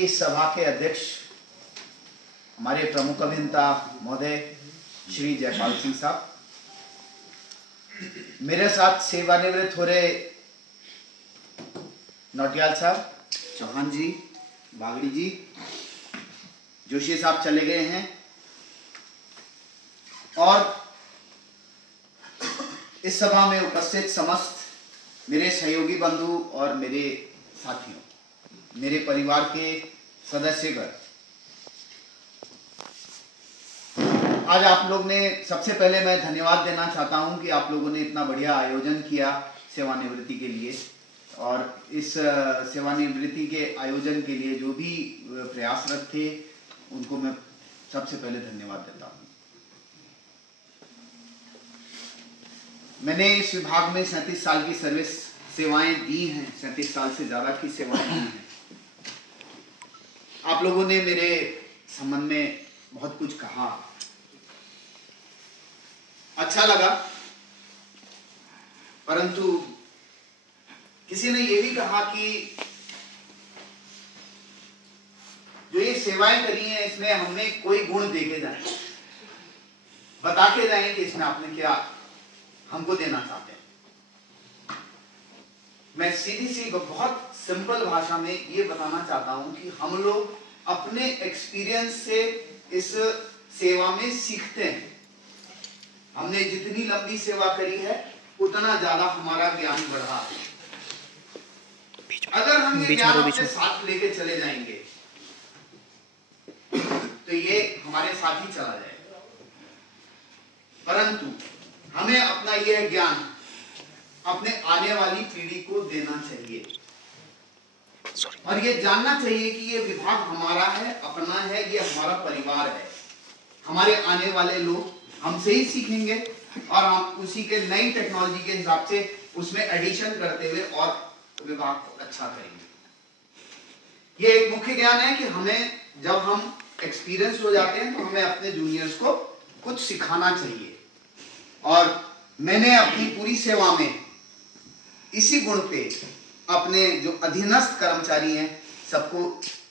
की सभा के अध्यक्ष हमारे प्रमुख अभियंता महोदय श्री जयपाल सिंह साहब, मेरे साथ सेवानिवृत्त हो रहे नौटियाल साहब, चौहान जी, बागड़ी जी, जोशी साहब चले गए हैं, और इस सभा में उपस्थित समस्त मेरे सहयोगी बंधु और मेरे साथियों, मेरे परिवार के सदस्यगण, आज आप लोग ने, सबसे पहले मैं धन्यवाद देना चाहता हूं कि आप लोगों ने इतना बढ़िया आयोजन किया सेवानिवृत्ति के लिए, और इस सेवानिवृत्ति के आयोजन के लिए जो भी प्रयासरत थे उनको मैं सबसे पहले धन्यवाद देता हूं। मैंने इस विभाग में 37 साल की सर्विस सेवाएं दी हैं, 37 साल से ज्यादा की सेवाएं दी हैं। आप लोगों ने मेरे संबंध में बहुत कुछ कहा, अच्छा लगा, परंतु किसी ने यह भी कहा कि जो ये सेवाएं करी हैं इसमें हमने कोई गुण देके जाए, बता के जाए कि इसमें आपने क्या हमको देना चाहते हैं। मैं सीधी सी बहुत सिंपल भाषा में ये बताना चाहता हूं कि हम लोग अपने एक्सपीरियंस से इस सेवा में सीखते हैं। हमने जितनी लंबी सेवा करी है उतना ज्यादा हमारा ज्ञान बढ़ा है। अगर हम ये ज्ञान अपने साथ लेके चले जाएंगे तो ये हमारे साथ ही चला जाएगा, परंतु हमें अपना यह ज्ञान अपने आने वाली पीढ़ी को देना चाहिए और ये जानना चाहिए कि ये विभाग हमारा है, अपना है, ये हमारा परिवार है। हमारे आने वाले लोग हमसे ही सीखेंगे और हम उसी के नई टेक्नोलॉजी के हिसाब से उसमें एडिशन करते हुए और विभाग को अच्छा करेंगे। ये एक मुख्य ज्ञान है कि हमें जब हम एक्सपीरियंस हो जाते हैं तो हमें अपने जूनियर्स को कुछ सिखाना चाहिए, और मैंने अपनी पूरी सेवा में इसी गुण पे अपने जो अधीनस्थ कर्मचारी हैं सबको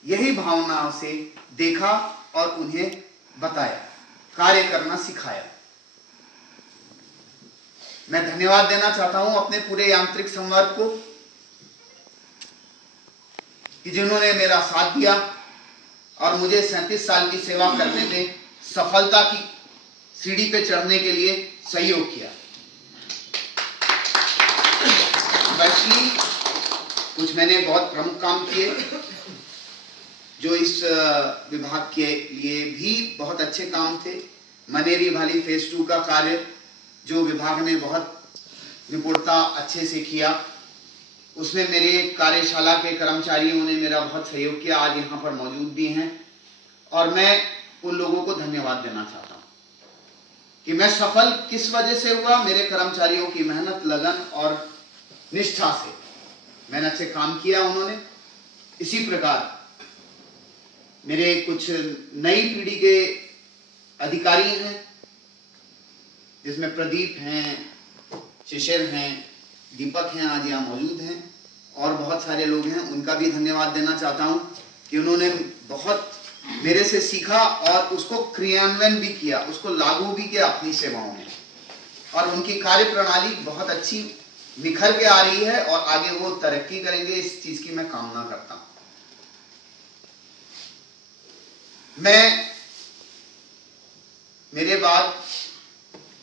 यही भावनाओं से देखा और उन्हें बताया, कार्य करना सिखाया। मैं धन्यवाद देना चाहता हूं अपने पूरे यांत्रिक संवर्ग को कि जिन्होंने मेरा साथ दिया और मुझे 37 साल की सेवा करने में सफलता की सीढ़ी पे चढ़ने के लिए सहयोग किया। वैसे कुछ मैंने बहुत प्रमुख काम किए जो इस विभाग के लिए भी बहुत अच्छे काम थे। मनेरी भाली फेज 2 का कार्य जो विभाग ने बहुत निपुणता अच्छे से किया, उसमें मेरे कार्यशाला के कर्मचारियों ने मेरा बहुत सहयोग किया, आज यहाँ पर मौजूद भी हैं, और मैं उन लोगों को धन्यवाद देना चाहता हूँ कि मैं सफल किस वजह से हुआ। मेरे कर्मचारियों की मेहनत, लगन और निष्ठा से मेहनत से काम किया उन्होंने। इसी प्रकार मेरे कुछ नई पीढ़ी के अधिकारी हैं जिसमें प्रदीप हैं, शिशिर हैं, दीपक हैं, आज यहाँ मौजूद हैं, और बहुत सारे लोग हैं। उनका भी धन्यवाद देना चाहता हूं कि उन्होंने बहुत मेरे से सीखा और उसको क्रियान्वयन भी किया, उसको लागू भी किया अपनी सेवाओं में, और उनकी कार्य प्रणाली बहुत अच्छी निखर के आ रही है और आगे वो तरक्की करेंगे, इस चीज की मैं कामना करता हूं। मेरे बाद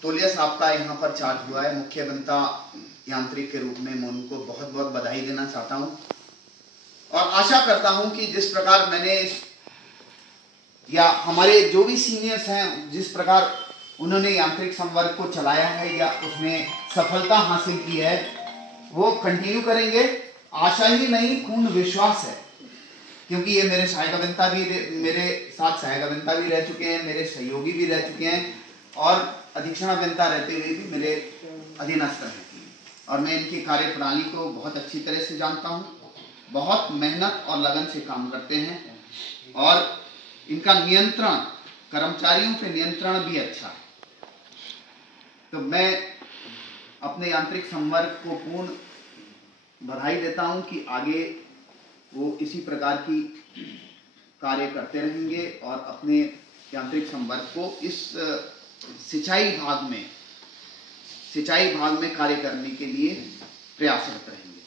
तोलिया साहब का यहाँ पर चार्ज हुआ है, मुख्य अभियंता यांत्रिक के रूप में मैं उनको बहुत बहुत बधाई देना चाहता हूं, और आशा करता हूं कि जिस प्रकार मैंने या हमारे जो भी सीनियर्स हैं जिस प्रकार उन्होंने यांत्रिक संवर्ग को चलाया है या उसमें सफलता हासिल की है, वो कंटिन्यू करेंगे। आशा ही नहीं, पूर्ण विश्वास है, क्योंकि ये मेरे सहायक अभियंता भी, मेरे साथ सहायक अभियंता भी रह चुके हैं, मेरे सहयोगी भी रह चुके हैं, और अधीक्षण अभियंता रहते हुए भी मेरे अधीनस्थ रहती हैं, और मैं इनकी कार्य प्रणाली को बहुत अच्छी तरह से जानता हूँ। बहुत मेहनत और लगन से काम करते हैं, और इनका नियंत्रण, कर्मचारियों पे नियंत्रण भी अच्छा है। तो मैं अपने यांत्रिक संवर्ग को पूर्ण बधाई देता हूं कि आगे वो इसी प्रकार की कार्य करते रहेंगे और अपने यांत्रिक संवर्ग को इस सिंचाई भाग में कार्य करने के लिए प्रयासरत रहेंगे।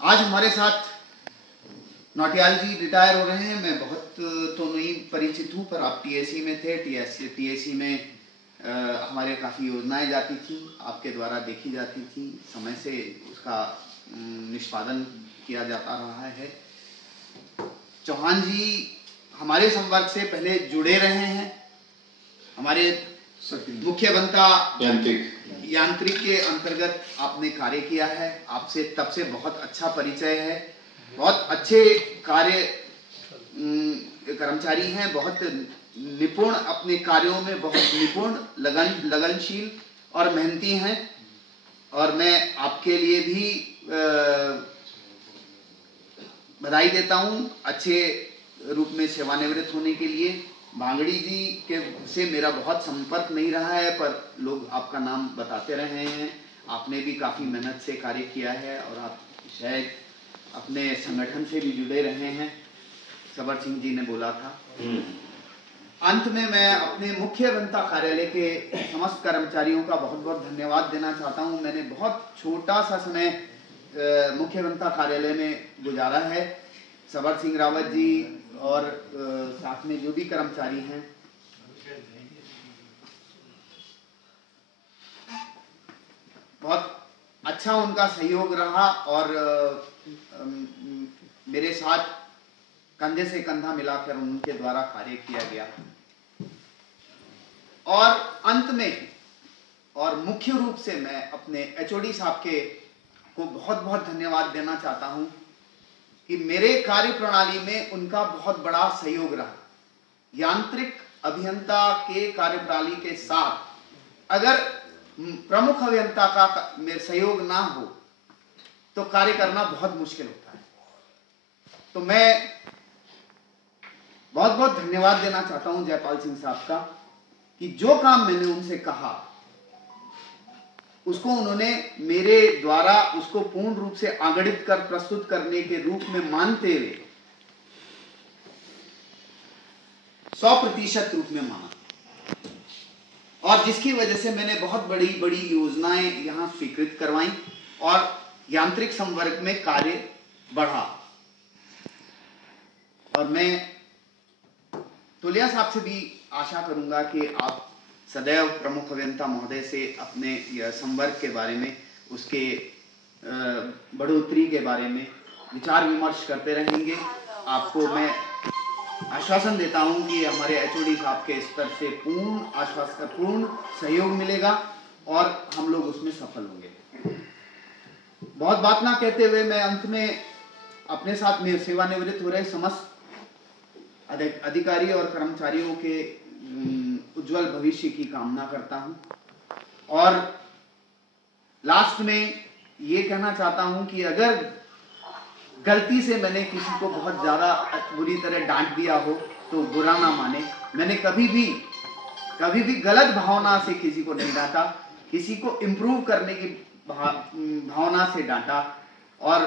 आज हमारे साथ नौटियाल जी रिटायर हो रहे हैं। मैं बहुत तो नहीं परिचित हूं, पर आप टीएसी में थे। टीएसी में हमारे काफ़ी योजनाएं जाती थी, आपके द्वारा देखी जाती थी, समय से उसका निष्पादन किया जाता रहा है। चौहान जी हमारे संवर्ग से पहले जुड़े रहे हैं। हमारे मुख्य बनता यांत्रिक के अंतर्गत आपने कार्य किया है। आपसे तब से बहुत अच्छा परिचय है। बहुत अच्छे कार्य कर्मचारी हैं, बहुत निपुण, अपने कार्यों में बहुत निपुण, लगनशील और मेहनती हैं। और मैं आपके लिए भी बधाई देता हूं अच्छे रूप में सेवानिवृत्त होने के लिए। भांगड़ी जी के से मेरा बहुत संपर्क नहीं रहा है, पर लोग आपका नाम बताते रहे हैं। आपने भी काफ़ी मेहनत से कार्य किया है और आप शायद अपने संगठन से भी जुड़े रहे हैं, सबर सिंह जी ने बोला था। अंत में मैं अपने मुख्य बनता कार्यालय के समस्त कर्मचारियों का बहुत बहुत धन्यवाद देना चाहता हूं। मैंने बहुत छोटा सा समय मुख्य बनता कार्यालय में गुजारा है। सबर सिंह रावत जी और साथ में जो भी कर्मचारी हैं, बहुत अच्छा उनका सहयोग रहा और मेरे साथ कंधे से कंधा मिलाकर उनके द्वारा कार्य किया गया। और अंत में और मुख्य रूप से मैं अपने एचओडी साहब को बहुत बहुत धन्यवाद देना चाहता हूं कि मेरे कार्य प्रणाली में उनका बहुत बड़ा सहयोग रहा। यांत्रिक अभियंता के कार्य प्रणाली के साथ अगर प्रमुख अभियंता का मेरे सहयोग ना हो तो कार्य करना बहुत मुश्किल होता है। तो मैं बहुत बहुत धन्यवाद देना चाहता हूं जयपाल सिंह साहब का कि जो काम मैंने उनसे कहा उसको उन्होंने मेरे द्वारा उसको पूर्ण रूप से आगणित कर प्रस्तुत करने के रूप में मानते हुए 100% रूप में माना, और जिसकी वजह से मैंने बहुत बड़ी बड़ी योजनाएं यहां स्वीकृत करवाई और यांत्रिक संवर्ग में कार्य बढ़ा। और मैं तोलिया साहब से भी आशा करूंगा कि आप सदैव प्रमुख अभियंता महोदय से अपने संवर्ग के बारे में, उसके बढ़ोतरी के बारे में विचार विमर्श करते रहेंगे। आपको मैं आश्वासन देता हूं कि हमारे एचओडी साहब के स्तर से पूर्ण सहयोग मिलेगा और हम लोग उसमें सफल होंगे। बहुत बात ना कहते हुए मैं अंत में अपने साथ में सेवानिवृत्त हो रहे समस्त अधिकारी और कर्मचारियों के उज्जवल भविष्य की कामना करता हूं। और लास्ट में ये कहना चाहता हूं कि अगर गलती से मैंने किसी को बहुत ज्यादा बुरी तरह डांट दिया हो तो बुरा ना माने। मैंने कभी भी गलत भावना से किसी को नहीं डांटा, किसी को इम्प्रूव करने की भावना से डांटा। और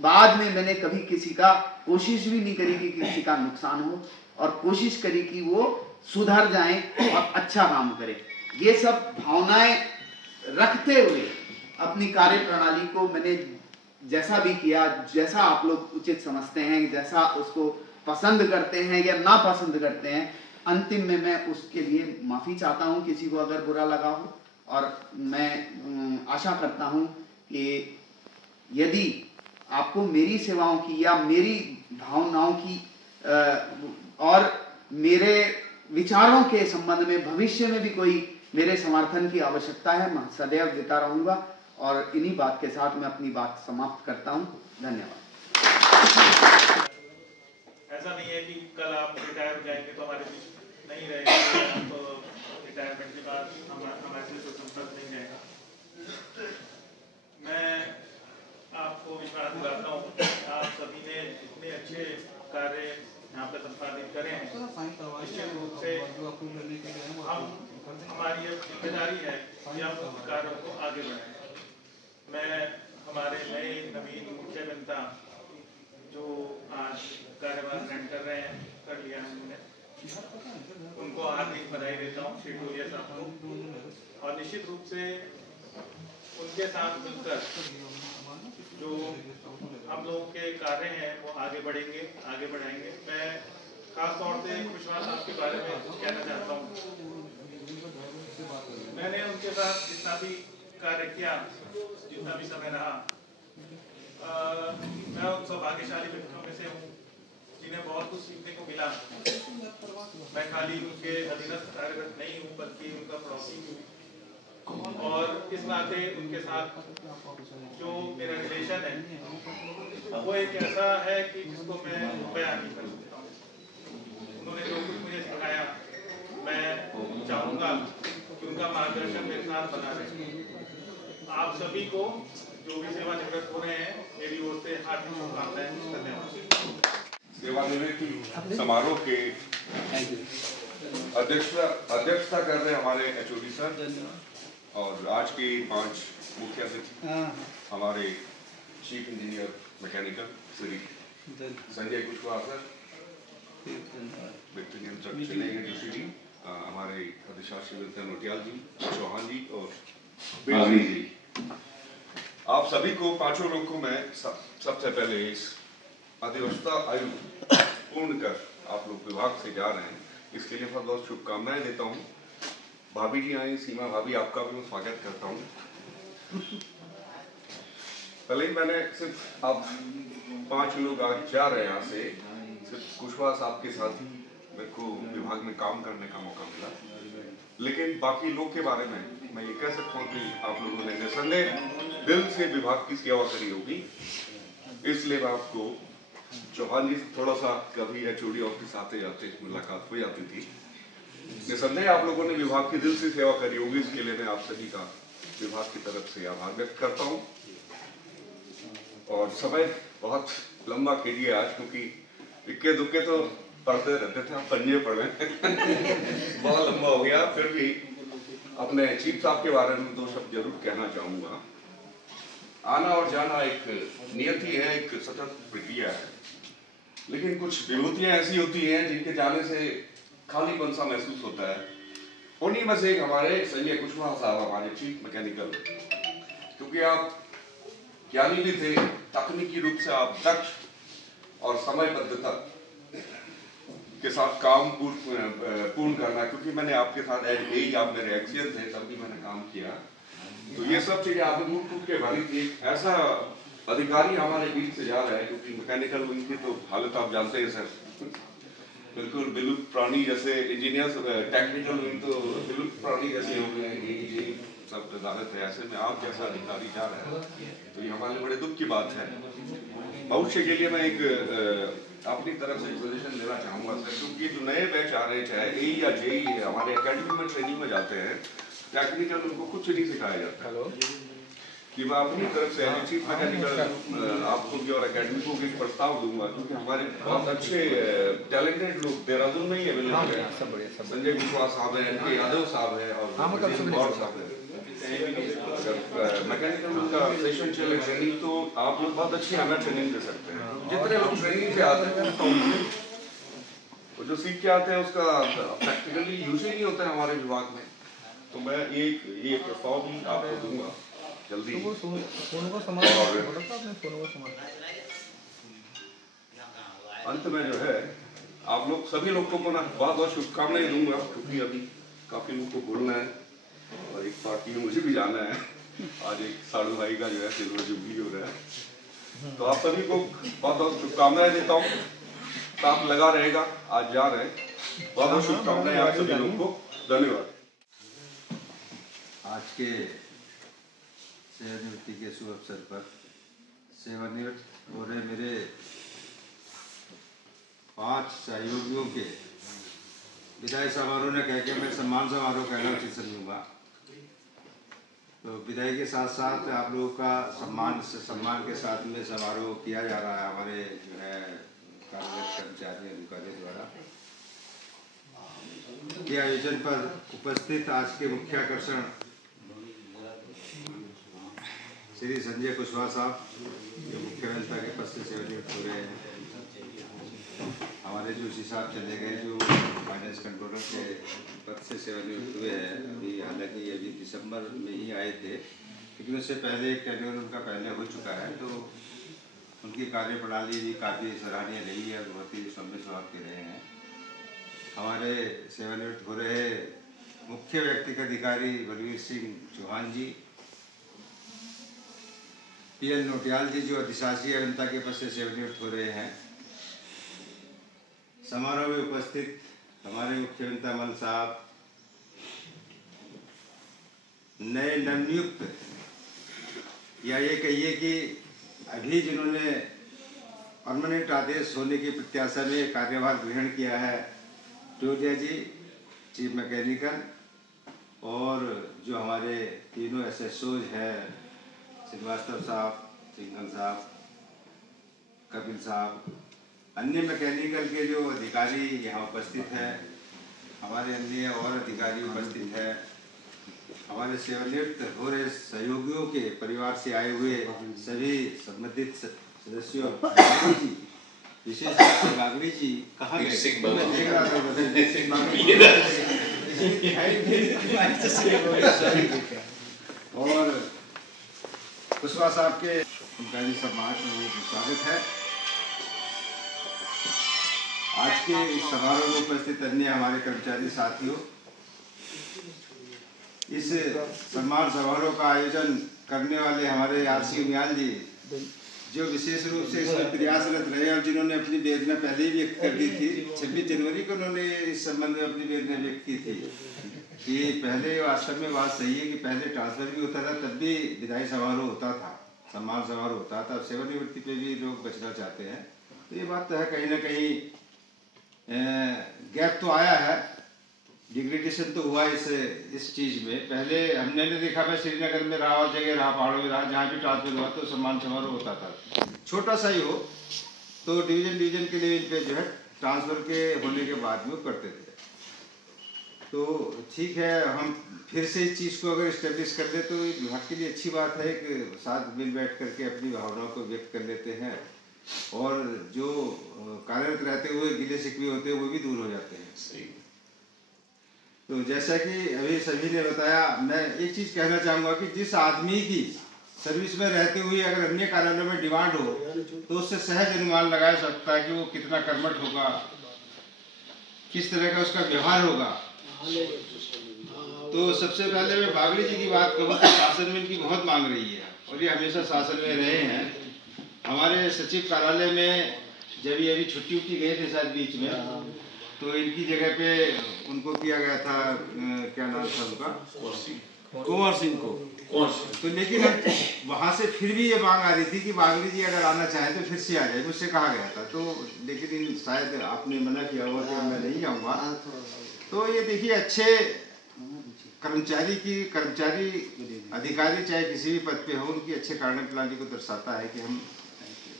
बाद में मैंने कभी किसी का कोशिश भी नहीं करी कि किसी का नुकसान हो, और कोशिश करी कि वो सुधर जाएं और अच्छा काम करें। ये सब भावनाएं रखते हुए अपनी कार्य प्रणाली को मैंने जैसा भी किया, जैसा आप लोग उचित समझते हैं, जैसा उसको पसंद करते हैं या ना पसंद करते हैं, अंतिम में मैं उसके लिए माफी चाहता हूं किसी को अगर बुरा लगा हो। और मैं आशा करता हूं कि यदि आपको मेरी सेवाओं की या मेरी भावनाओं की और मेरे विचारों के संबंध में भविष्य में भी कोई मेरे समर्थन की आवश्यकता है, मैं सदैव देता रहूंगा। और इन्हीं बात के साथ मैं अपनी बात समाप्त करता हूं। धन्यवाद। ऐसा नहीं है कि कल आप रिटायर हो जाएंगे तो हमारे बीच नहीं रहेंगे, तो रिटायरमेंट के बाद हमारे से संपर्क नहीं रहेगा। मैं आपको विश्वास दिलाता हूँ, आप सभी ने इतने अच्छे कार्य यहाँ पे संपादित करें हैं, निश्चित रूप से हमारी ये जिम्मेदारी है कि हम कार्यों को आगे बढ़ाएं। मैं हमारे नए नवीन मुख्य अभियंता जो आज कार्यभार ग्रहण कर रहे हैं, कर लिया है उन्होंने, उनको हार्दिक बधाई देता हूँ, श्री टोलिया साहब को। और निश्चित रूप से उनके साथ मिलकर जो हम लोगों के कार्य हैं वो आगे बढ़ेंगे, आगे बढ़ाएंगे। मैं खास तौर से कुशवाहा साहब के बारे में कुछ कहना चाहता हूँ। मैंने उनके साथ जितना भी कार्य किया, जितना भी समय रहा, मैं उन सब भाग्यशाली व्यक्तियों में से हूँ जिन्हें बहुत कुछ सीखने को मिला। मैं खाली उनके अधीनस्थ कार्यरत नहीं हूँ, बल्कि उनका पड़ोसी हूँ। और इस नाते उनके साथ जो मेरा रिलेशन है वो एक ऐसा है कि जिसको मैं बयान नहीं कर सकता हूँ। उन्होंने जो कुछ मुझे सिखाया, मैं चाहूँगा कि उनका मार्गदर्शन मेरे साथ बना रहे। आप सभी को जो भी सेवानिवृत्त हो रहे हैं, मेरी ओर से हार्दिक शुभकामनाएं। धन्यवाद। सेवानिवृत्ति समारोह के अध्यक्षता कर रहे हमारे एचओडी सर और आज के 5 मुख्य अतिथि हमारे chief engineer mechanical Shri Sanjay Kushwaha sir, Joshi ji, हमारे अधिशासी विंतर नोटियाल जी, चौहान जी और बेलवी जी। आप सभी को 5 लोग को मैं सबसे पहले इस अधिवस्था आयु पूर्ण कर आप लोग विभाग से जा रहे हैं, इसके लिए बहुत बहुत शुभकामनाएं देता हूँ। भाभी जी आई, सीमा भाभी, आपका भी मैं स्वागत करता हूँ। पहले ही मैंने सिर्फ आप 5 लोग आज जा रहे हैं यहाँ से, सिर्फ कुशवाहा साहब के साथ ही मेरे को विभाग में काम करने का मौका मिला, लेकिन बाकी लोग के बारे में मैं ये कह सकता हूँ कि आप लोगों ने निसंदेह दिल से विभाग की सेवा करी होगी। इसलिए मैं आपको चौहान जी से थोड़ा सा कभी एचओडी ऑफिस आते जाते मुलाकात हो जाती थी। निसंदेह आप लोगों ने विभाग की दिल से सेवा करी होगी, इसके लिए मैं आप सभी का विभाग की तरफ से आभार व्यक्त करता हूँ। और समय बहुत लंबा कीजिए आज, क्योंकि इक्के दुक्के तो पढ़ते रहते थे, आप पंजे पढ़े बहुत लंबा हो गया। फिर भी अपने चीफ साहब के बारे में 2 शब्द जरूर कहना चाहूंगा। आना और जाना एक नियति है, एक सतत प्रक्रिया है, लेकिन कुछ विभूतियां ऐसी होती हैं जिनके जाने से खालीपन सा महसूस होता है। उन्हीं में से एक हमारे संजय कुशवाहा साहब, हमारे चीफ मैकेनिकल, क्योंकि आप ज्ञानी भी थे, तकनीकी रूप से आप दक्ष और समयबद्धता के साथ काम पूर्ण करना, क्योंकि मैंने आपके साथ आप मेरे एक्सियर थे, तब भी मैंने काम किया, तो ये सब चीजें आपने मूल रूप के भरी थी। ऐसा अधिकारी हमारे बीच से जा रहा है, क्योंकि मैकेनिकल विंग की तो हालत आप जानते हैं सर, बिल्कुल विलुप्त प्राणी जैसे। इंजीनियर्स टेक्निकल विंग तो विलुप्त प्राणी जैसे हो गए हैं, ये सब वजारत है। ऐसे में आप जैसा अधिकारी जा रहे हैं, तो ये हमारे बड़े दुख की बात है। भविष्य के लिए मैं एक अपनी तरफ से सजेशन देना चाहूँगा सर, क्योंकि जो नए बैच आ रहे हैं, चाहे ए या जेई हमारे एकेडमी में ट्रेनिंग में जाते हैं, टेक्निकल उनको कुछ नहीं सिखाया जाता है। कि मैं अपनी तरफ से चीफ मैकेनिकल आपको भी और एकेडमी को भी प्रस्ताव दूंगा, क्योंकि हमारे बहुत अच्छे टैलेंटेड लोग देहरादून में ही अवेलेबल है। संजय कुशवाहा साहब है, एन के यादव साहब है और गौर साहब है। अगर मैकेनिकल का सेशन चले ट्रेनिंग, तो आप लोग बहुत अच्छी हमें ट्रेनिंग दे सकते हैं। जितने लोग ट्रेनिंग से आते हैं वो जो सीख के आते हैं उसका प्रैक्टिकली यूज ही नहीं होता है हमारे विभाग में। तो मैं ये प्रस्ताव भी आपको दूंगा जल्दी। अंत में जो है, आप लोग सभी लोग को पुनः बहुत बहुत शुभकामनाएं दूंगा, क्योंकि अभी काफी लोग को बोलना है और एक पार्टी में मुझे भी जाना है। आज एक साड़ू भाई का जो है सिल्वर जुबली हो रहा है, तो आप सभी को बहुत बहुत शुभकामनाएं देता हूँ। साथ लगा रहेगा, आज जा रहे हैं, बहुत बहुत शुभकामनाएं आप सभी लोग को। धन्यवाद। आज के सेवानिवृत्ति के शुभ अवसर पर सेवानिवृत्त हो रहे मेरे 5 सहयोगियों के विदाई समारोह ने कह के मैं सम्मान समारोह कहना उचित समझूंगा। तो विदाई के साथ साथ आप लोगों का सम्मान के साथ में समारोह किया जा रहा है हमारे जो है कार्यरत कर्मचारी अधिकारियों द्वारा। के आयोजन पर उपस्थित आज के मुख्य आकर्षण श्री संजय कुशवाहा साहब जो मुख्य अभियंता के पद से सेवानिवृत्त हो रहे हैं, हमारे जोशी साहब चले गए जो फाइनेंस कंट्रोलर के पद से सेवानिवृत्त हुए हैं अभी, हालांकि अभी दिसंबर में ही आए थे, लेकिन उससे पहले एक टेन्योर उनका पहले हो चुका है, तो उनकी कार्यप्रणाली भी काफ़ी सराहनीय रही है, बहुत ही सभ्य स्वभाव के रहे हैं। हमारे सेवानिवृत्त हो रहे मुख्य व्यक्तिगत अधिकारी बलवीर सिंह चौहान जी, पीएल नोटियाल जी जो अधिशासी अभियंता के पद से सेवानिवृत्त हो रहे हैं। समारोह में उपस्थित हमारे मुख्य अभियंता मल साहब, नए नवनियुक्त या ये कहिए कि अभी जिन्होंने परमानेंट आदेश होने की प्रत्याशा में कार्यभार ग्रहण किया है, टोलिया जी चीफ मैकेनिकल, और जो हमारे तीनों एसएसओज हैं, श्रीवास्तव साहब, सिंघल साहब, कपिल साहब, अन्य मैकेनिकल के जो अधिकारी यहाँ उपस्थित हैं, हमारे अन्य और अधिकारी उपस्थित हैं, हमारे सेवानिवृत्त हो रहे सहयोगियों के परिवार से आए हुए सभी संबंधित सदस्यों, विशेष रूप से बागड़ी जी कहाँ और कुशवाहा साहब के उनका भी सम्मान स्वागत है। आज के इस समारोह में उपस्थित अन्य हमारे कर्मचारी साथियों, इस सम्मान समारोह का आयोजन करने वाले हमारे आरसी उनियाल जी जो विशेष रूप से इसमें प्रयासरत रहे और जिन्होंने अपनी वेदना पहले ही व्यक्त कर दी थी, 26 जनवरी को उन्होंने इस संबंध में अपनी वेदना व्यक्त की थी कि पहले वास्तव में बात सही है कि पहले ट्रांसफर भी होता था, तब भी विदाई समारोह होता था, सम्मान समारोह होता था, अब सेवानिवृत्ति पे भी लोग बचना चाहते हैं। तो ये बात तो है, कहीं ना कहीं गैप तो आया है, डिग्रेडेशन तो हुआ इस चीज़ में। पहले हमने देखा, मैं श्रीनगर में रहा और जगह रहा, पहाड़ों में रहा, जहाँ भी ट्रांसफर हुआ तो सम्मान समारोह होता था, छोटा सा ही हो तो डिवीजन के लेवल पे जो है ट्रांसफर के होने के बाद में करते थे। तो ठीक है, हम फिर से इस चीज़ को अगर इस्टेब्लिश कर ले तो विभाग के लिए अच्छी बात है कि साथ मिल बैठ करके अपनी भावनाओं को व्यक्त कर लेते हैं और जो कार्यरत रहते हुए गिले शिकवे होते हैं वो भी दूर हो जाते हैं। सही। तो जैसा कि अभी सभी ने बताया, मैं एक चीज़ कहना चाहूँगा कि जिस आदमी की सर्विस में रहते हुए अगर अन्य कार्यालयों में डिमांड हो तो उससे सहज अनुमान लगाया सकता है कि वो कितना कर्मठ होगा, किस तरह का उसका व्यवहार होगा। तो सबसे पहले मैं बागड़ी जी की बात करूँ तो शासन में इनकी बहुत मांग रही है और ये हमेशा शासन में रहे हैं। हमारे सचिव कार्यालय में जब ये अभी छुट्टी उट्टी गए थे शायद बीच में, तो इनकी जगह पे उनको किया गया था, क्या नाम था उनका, कुंवर सिंह को। तो लेकिन वहाँ से फिर भी ये मांग आ रही थी कि बागड़ी जी अगर आना चाहे तो फिर से आ जाए, मुझसे कहा गया था। तो लेकिन शायद आपने मना किया हुआ कि मैं नहीं आऊँगा। तो ये देखिए, अच्छे कर्मचारी अधिकारी चाहे किसी भी पद पे हो, उनकी अच्छे कार्यप्रणाली को दर्शाता है कि हम,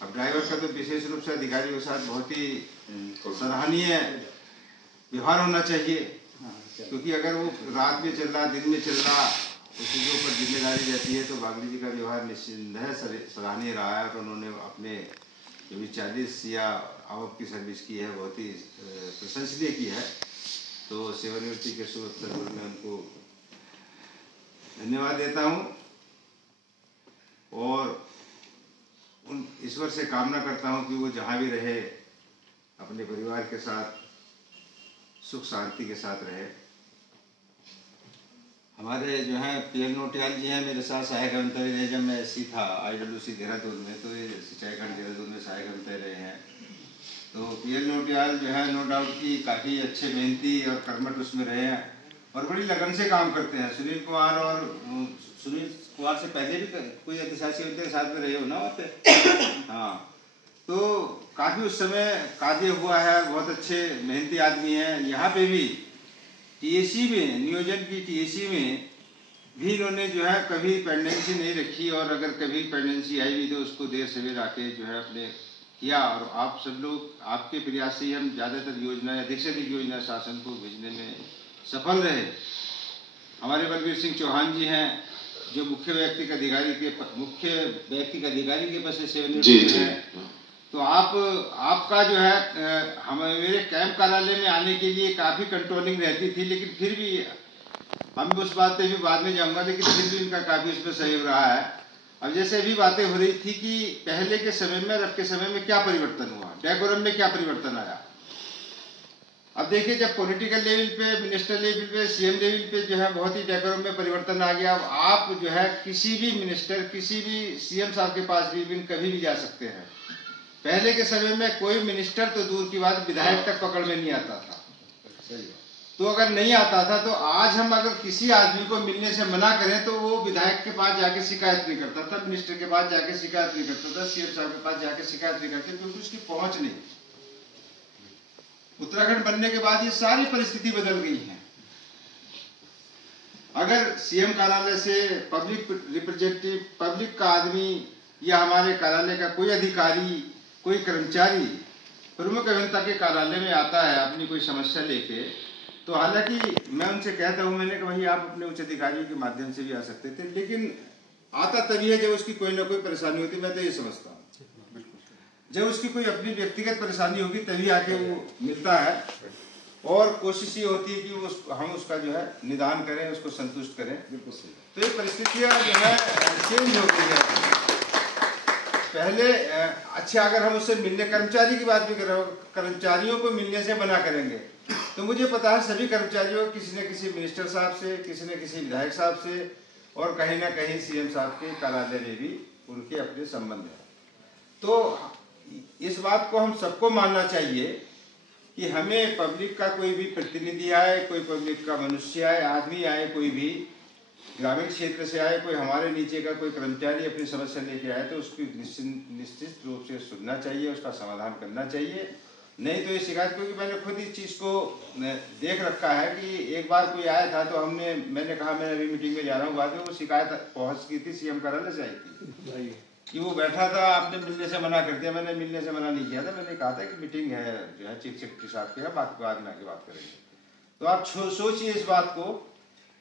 अब ड्राइवर का तो विशेष रूप से अधिकारियों के साथ बहुत ही सराहनीय व्यवहार होना चाहिए, क्योंकि अगर वो रात में चल रहा, दिन में चल रहा, उसके ऊपर जिम्मेदारी रहती है। तो बागड़ी जी का व्यवहार निस्संदेह सराहनीय रहा है और उन्होंने अपने जो भी 40 या आवक की सर्विस की है बहुत ही प्रशंसनीय की है। तो सेवानिवृत्ति के शुभ अवसर पर मैं उनको धन्यवाद देता हूँ और उन ईश्वर से कामना करता हूँ कि वो जहाँ भी रहे अपने परिवार के साथ सुख शांति के साथ रहे। हमारे जो हैं पीएल नोटियाल जी हैं, मेरे साथ सहायक अभियंता रहे जब मैं एससी था IWC देहरादून में, तो ये सिंचाई खंड देहरादून में सहायक अभियंता रहे हैं। तो पीएल नोटियाल जो है नो डाउट की काफ़ी अच्छे मेहनती और कर्मठ उसमें रहे हैं और बड़ी लगन से काम करते हैं। सुनील कुमार से पहले भी कोई अधिशासी अभियंता के साथ में रहे हो ना वहाँ पे? हाँ, तो काफ़ी उस समय कार्य हुआ है, बहुत अच्छे मेहनती आदमी हैं। यहाँ पे भी टीएसी में, नियोजन की टीएसी में भी इन्होंने जो है कभी पेंडेंसी नहीं रखी और अगर कभी पेंडेंसी आई भी तो उसको देर सवेर आके जो है अपने किया। और आप सब लोग, आपके प्रयास से हम ज़्यादातर योजना, अधिक से अधिक योजना शासन को भेजने में सफल रहे। हमारे बलवीर सिंह चौहान जी हैं, जो मुख्य व्यक्ति का अधिकारी के पद से जी सेवानिवृत्त है, तो आपका जो है हमें मेरे कैंप कार्यालय में आने के लिए काफी कंट्रोलिंग रहती थी, लेकिन फिर भी हम उस बात पे भी बाद में जाऊंगा, लेकिन फिर भी इनका काफी उसमें सहयोग रहा है। अब जैसे अभी बातें हो रही थी कि पहले के समय में और अब के समय में क्या परिवर्तन हुआ, डेकोरम में क्या परिवर्तन आया। अब देखिए, जब पॉलिटिकल लेवल पे, मिनिस्टर लेवल पे, सीएम लेवल पे जो है बहुत ही डेकोरम में परिवर्तन आ गया। अब आप जो है किसी भी मिनिस्टर, किसी भी सीएम साहब के पास भी कभी भी जा सकते हैं। पहले के समय में कोई मिनिस्टर तो दूर की बात, विधायक तक पकड़ में नहीं आता था। तो अगर नहीं आता था तो आज हम अगर किसी आदमी को मिलने से मना करें तो वो विधायक के पास जाके शिकायत नहीं करता था, मिनिस्टर के पास जाके शिकायत नहीं करता था, सीएम साहब के पास जाके शिकायत नहीं करते, क्योंकि उसकी पहुंच नहीं। उत्तराखंड बनने के बाद ये सारी परिस्थिति बदल गई है। अगर सीएम कार्यालय से पब्लिक रिप्रेजेंटेटिव, पब्लिक का आदमी या हमारे कार्यालय का कोई अधिकारी, कोई कर्मचारी प्रमुख अभियंता के कार्यालय में आता है अपनी कोई समस्या लेके, तो हालांकि मैं उनसे कहता हूं, मैंने कहा भाई आप अपने उच्च अधिकारियों के माध्यम से भी आ सकते थे, लेकिन आता तभी है जब उसकी कोई ना कोई परेशानी होती। मैं तो ये समझता हूँ जब उसकी कोई अपनी व्यक्तिगत परेशानी होगी तभी आके वो मिलता है, और कोशिश ये होती है कि हम उसका जो है निदान करें, उसको संतुष्ट करें। तो ये परिस्थितियाँ जो है चेंज हो गई है। पहले अच्छा, अगर हम उससे मिलने, कर्मचारी की बात भी कर रहे हो, कर्मचारियों को मिलने से मना करेंगे तो मुझे पता है सभी कर्मचारियों किसी न किसी मिनिस्टर साहब से, किसी न किसी विधायक साहब से, और कहीं ना कहीं सीएम साहब के कार्यालय में भी उनके अपने संबंध है। तो इस बात को हम सबको मानना चाहिए कि हमें पब्लिक का कोई भी प्रतिनिधि आए, कोई पब्लिक का मनुष्य आए, आदमी आए, कोई भी ग्रामीण क्षेत्र से आए, कोई हमारे नीचे का कोई कर्मचारी अपनी समस्या लेके आए तो उसकी निश्चित रूप से सुनना चाहिए, उसका समाधान करना चाहिए। नहीं तो ये शिकायत, क्योंकि मैंने खुद इस चीज़ को देख रखा है कि एक बार कोई आया था तो मैंने कहा मैं अभी मीटिंग में जा रहा हूँ, बाद में वो शिकायत पहुँच गई थी, सीएम कार्यालय से आई थी कि वो बैठा था, आपने मिलने से मना कर दिया। मैंने मिलने से मना नहीं किया था, मैंने कहा था कि मीटिंग है जो है चीफ सेक्रेटरी साहब के, बाद में आके बात करेंगे। तो आप सोचिए इस बात को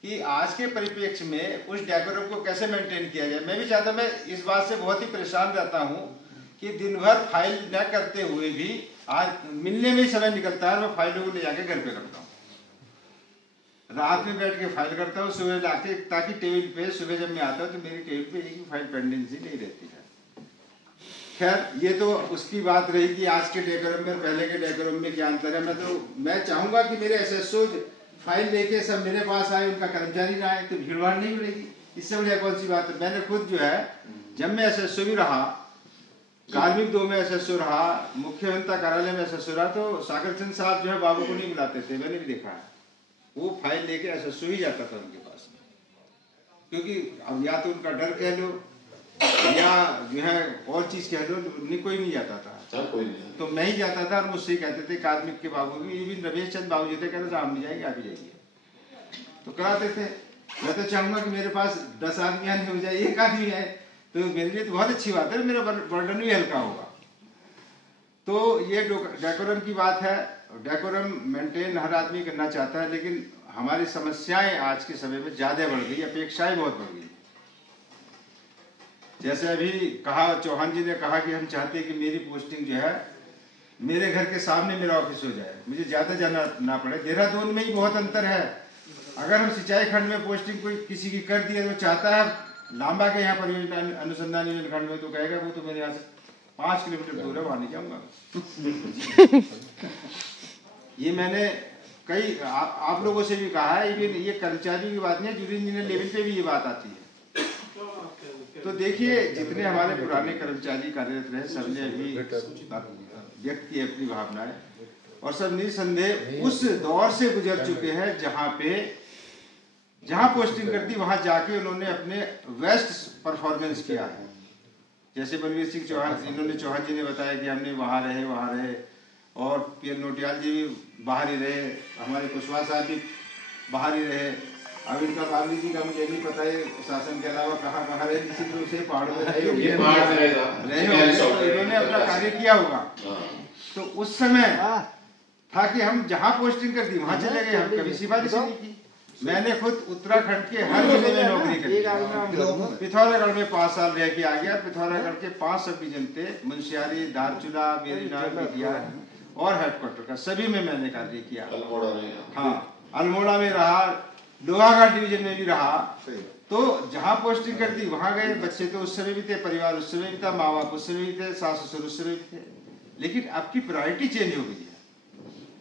कि आज के परिप्रेक्ष्य में उस डेकोरम को कैसे मेंटेन किया जाए। मैं भी चाहता, मैं इस बात से बहुत ही परेशान रहता हूँ कि दिन भर फाइल न करते हुए भी आज मिलने में ही समय निकलता है, मैं फाइलों को ले जाके घर पे रखता हूँ, रात में बैठ के फाइल करता हूँ, सुबह लाके, ताकि टेबल पे सुबह जब मैं आता हूँ तो मेरी टेबल पे एक भी फाइल पेंडेंसी नहीं रहती है। खैर, ये तो उसकी बात रही कि आज के डेकोरम में पहले के डेकोरम में क्या अंतर है। मैं चाहूंगा कि मेरे एसएसओ फाइल लेके सब मेरे पास आए, उनका कर्मचारी ना आए, तो भीड़ भाड़ नहीं बढ़ेगी। इससे बढ़िया कौन सी बात है। मैंने खुद जो है, जब मैं एसएसओ भी रहा, कार्मिक 2 में एसएसओ रहा, मुख्य अभियंता कार्यालय में एसएसओ रहा, तो सागर चंद साहब जो है बाबू को नहीं बुलाते थे, मैंने भी देखा है। वो फाइल लेके एसएसओ ही जाता था उनके पास, क्योंकि अब या तो उनका डर कह लो या जो है और चीज कह लो, कोई नहीं जाता था। तो मैं ही जाता था और मुझसे कहते थे कार्मिक के बाबू भी, ये भी रमेश चंद बाबू जी थे, कहते थे हम नहीं जाएंगे, आप ही जाइए, तो कराते थे। मैं तो चाहूंगा कि मेरे पास 10 आदमी आने हो जाए, 1 आदमी आए तो मेरे लिए तो बहुत अच्छी बात है, मेरा बर्डन भी हल्का होगा। तो ये डेकोरम की बात है। डेकोरम मेंटेन हर आदमी करना चाहता है, लेकिन हमारी समस्याएं आज के समय में ज्यादा बढ़ गई, अपेक्षाएं बहुत बढ़ गई। जैसे अभी कहा, चौहान जी ने कहा कि हम चाहते हैं कि मेरी पोस्टिंग जो है मेरे घर के सामने मेरा ऑफिस हो जाए, मुझे ज्यादा जाना ना पड़े। देहरादून में ही बहुत अंतर है। अगर हम सिंचाई खंड में पोस्टिंग कोई किसी की कर दिए तो चाहता है लांबा के यहाँ परियोजना अनुसंधान खंड में, तो कहेगा वो तो मेरे यहाँ से 5 किलोमीटर दूर है, वहां नहीं जाऊंगा। ये मैंने कई आप लोगों से भी कहा है, ये कर्मचारियों की बात नहीं है, जूनियर इंजीनियर लेवल पे भी ये बात आती है। तो देखिए, जितने हमारे पुराने कर्मचारी कार्यरत रहे, सबने अभी व्यक्त की अपनी भावनाएं, और सब निसंदेह उस दौर से गुजर चुके हैं जहां पोस्टिंग करती वहां जाके उन्होंने अपने बेस्ट परफॉर्मेंस किया है। जैसे बलवीर सिंह चौहान, चौहान जी ने बताया कि हमने वहां रहे, और पीएन नोटियाल जी भी बाहर ही रहे, हमारे कुशवाहा साहब भी बाहर ही रहे। अब इनका बाबली जी का मुझे नहीं पता है शासन के अलावा कहाँ रहे, निश्चित रूप से पहाड़ों में रहे होंगे, इन्होंने अपना कार्य किया होगा। तो उस समय था कि हम जहाँ पोस्टिंग कर दी वहां चले गए, हम कभी सिफारिश नहीं की। मैंने खुद उत्तराखंड के हर जिले में नौकरी करी। पिथौरागढ़ में 5 साल रह के आ गया। पिथौरागढ़ के 5 सब डिवीजन थे, मुंशियारी, धारचूला, बेरीनाथ, बिटियार और हेडक्वार्टर का, सभी में मैंने कार्य किया। हाँ, अल्मोड़ा में रहा, लोहाघाट डिवीजन में भी रहा। तो जहाँ पोस्टिंग करती वहां गए। बच्चे तो उस समय भी थे, परिवार उस समय भी था, माँ बाप उस समय भी थे, सास ससुर उस समय भी थे। लेकिन आपकी प्रायोरिटी चेंज हो गई है,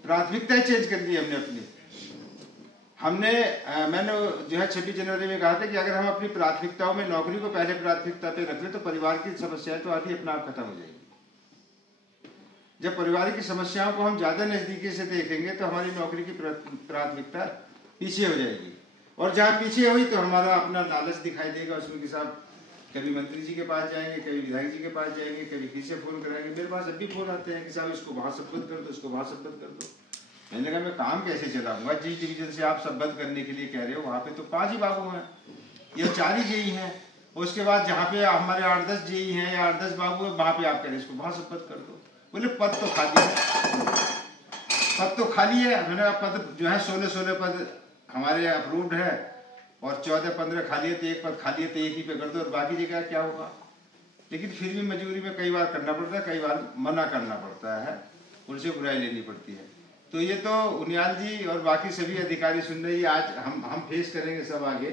प्राथमिकताएं चेंज कर दी हमने अपनी। मैंने जो है 26 जनवरी में कहा था कि अगर हम अपनी प्राथमिकताओं में नौकरी को पहले प्राथमिकता पे रख लें तो परिवार की समस्याएं तो आधी अपने आप खत्म हो जाएगी। जब परिवार की समस्याओं को हम ज्यादा नजदीकी से देखेंगे तो हमारी नौकरी की प्राथमिकता पीछे हो जाएगी। और जहाँ पीछे हुई तो हमारा अपना लालच दिखाई देगा उसमें कि साहब कभी मंत्री जी के पास जाएंगे, कभी विधायक जी के पास जाएंगे, कभी किसी फोन कराएंगे। मेरे पास अभी फोन आते हैं कि साहब इसको वहां सबबद्ध कर दो, इसको वहां सबबद्ध कर दो। मैंने कहा मैं काम कैसे चलाऊंगा? जिस डिवीजन से आप सबबद्ध करने के लिए कह रहे हो वहां पे तो 5 ही बाबू हैं या 4 ही जेई हैं। उसके बाद जहाँ पे हमारे 8-10 जेई हैं या 8-10 बाबू है, वहां पे आप कह रहे इसको वहां सबबद्ध कर दो। बोले पद तो खाली है, पद तो खाली है। मैंने कहा पद जो है 16 पद हमारे अप्रूव्ड है और 14-15 खाली है, तो एक पद खाली है तो एक ही पे कर दो और बाकी जगह क्या होगा। लेकिन फिर भी मजबूरी में कई बार करना पड़ता है, कई बार मना करना पड़ता है, उनसे बुराई लेनी पड़ती है। तो ये तो उनियाल जी और बाकी सभी अधिकारी सुन रहे हैं, आज हम फेस करेंगे सब आगे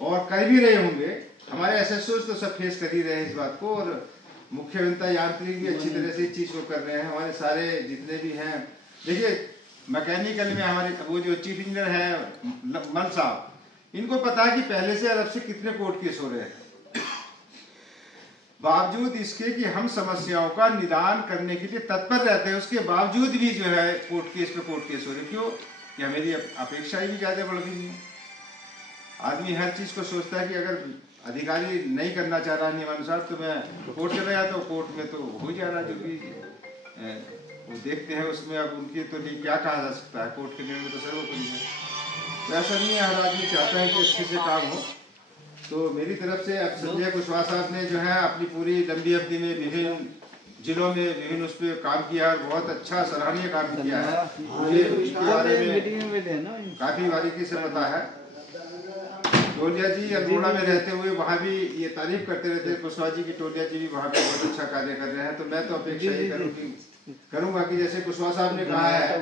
और कर भी रहे होंगे। हमारे एसएसओ तो सब फेस कर ही रहे हैं इस बात को और मुख्य अभियंता यांत्रिक भी अच्छी तरह से इस चीज को कर रहे हैं। हमारे सारे जितने भी हैं, देखिए मैकेनिकल में हमारे वो जो चीफ इंजीनियर है मल साहब, इनको पता है कि पहले से अरब से कितने कोर्ट केस हो रहे हैं। बावजूद इसके कि हम समस्याओं का निदान करने के लिए तत्पर रहते हैं, उसके बावजूद भी जो है कोर्ट केस हो रहे। क्यों? कि मेरी अपेक्षाएं भी ज्यादा बढ़ गई हैं। आदमी हर चीज को सोचता है कि अगर अधिकारी नहीं करना चाह रहा नियमानुसार तो मैं कोर्ट चला जाता हूँ, कोर्ट में तो हो जा रहा जो भी वो देखते हैं उसमें। अब उनकी तो नहीं क्या कहा जा सकता है, कोर्ट के निर्णय तो सर्वोपरि है। तो ऐसा नहीं है, हर आदमी चाहता है कि अच्छे से काम हो। तो मेरी तरफ से अब संजय कुशवाहा साहब ने जो है अपनी पूरी लंबी अवधि में विभिन्न जिलों में विभिन्न उस पर काम किया और बहुत अच्छा सराहनीय काम किया है। मुझे इसके बारे में काफी बारीकी से पता है। टोलिया जी अल्मोड़ा में रहते हुए वहाँ भी ये तारीफ करते रहते हैं कुशवाहा जी की, टोलिया जी भी वहाँ पे बहुत अच्छा कार्य कर रहे हैं। तो मैं तो अपेक्षा ये करूंगा कि जैसे कुशवाहा साहब ने कहा है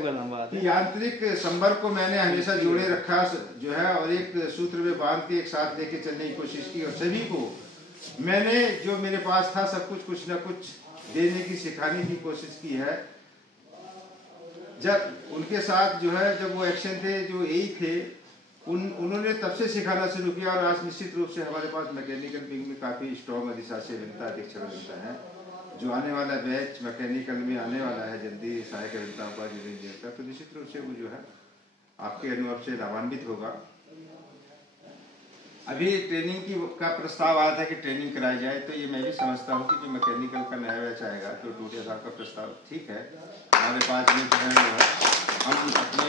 कि यांत्रिक संपर्क को मैंने हमेशा जोड़े रखा जो है और एक सूत्र में बांध के एक साथ लेके चलने की कोशिश की और सभी को मैंने जो मेरे पास था सब कुछ न कुछ देने की, सिखाने की कोशिश की है। जब उनके साथ जो है जब वो एक्शन थे जो यही थे उन्होंने तब से सिखाना शुरू किया और आज निश्चित रूप से हमारे पास मैकेनिकल विंग में काफी स्ट्रॉन्ग अधिशासी अभियंता, अधीक्षक अभियंता है। जो आने वाला बैच मैकेनिकल में आने वाला है जल्दी सहायक अभियंताओं का, इंजीनियर का, तो निश्चित रूप से वो जो है आपके अनुभव से लाभान्वित होगा। अभी ट्रेनिंग का प्रस्ताव आया था कि ट्रेनिंग कराई जाए, तो ये मैं भी समझता हूँ कि जो मैकेनिकल का नया बैच आएगा तो टोटिया साहब का प्रस्ताव ठीक है। हमारे पास में जो है हम अपने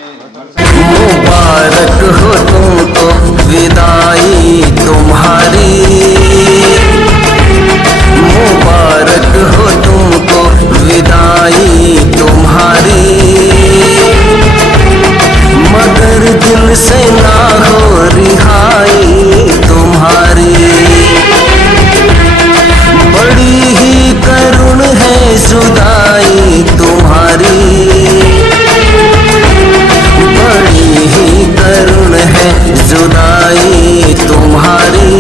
मुबारक हो तुमको विदाई तुम्हारी, मुबारक हो तुमको विदाई तुम्हारी, मगर दिल से ना हो रिहाई तुम्हारी। बड़ी ही करुण है जुदाई तुम्हारी, बड़ी ही करुण है जुदाई तुम्हारी,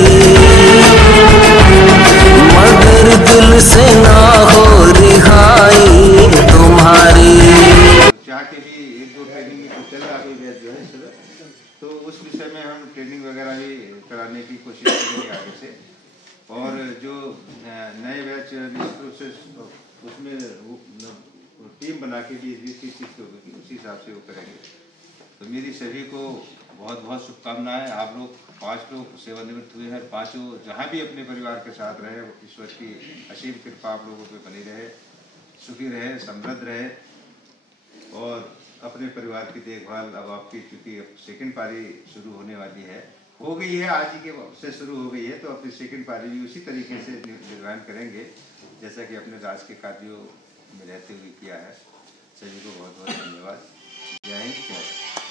मगर दिल से ना हो रिहाई तुम्हारी। चाह के भी 1-2 ट्रेनिंग चल रहा है बैच जो है इस समय, तो उस विषय में हम ट्रेनिंग वगैरह भी कराने की कोशिश करेंगे आगे से। और जो नए बैच निश्चित रूप से उसमें टीम बना के भी चीज होगी उसी हिसाब से वो करेंगे। तो मेरी सभी को बहुत बहुत शुभकामनाएं। आप लोग 5 लोग सेवानिवृत्त हुए हैं, पांचों जहाँ भी अपने परिवार के साथ रहे, ईश्वर की असीम कृपा आप लोगों पे बनी रहे, सुखी रहे, समृद्ध रहे और अपने परिवार की देखभाल। अब आपकी चूंकि सेकंड पारी शुरू होने वाली है, हो गई है, आज ही के से शुरू हो गई है, तो अपनी सेकंड पारी भी उसी तरीके से निर्वहन करेंगे जैसा कि अपने राज के कार्यों में रहते हुए किया है। सभी को बहुत बहुत धन्यवाद। जय हिंद, जय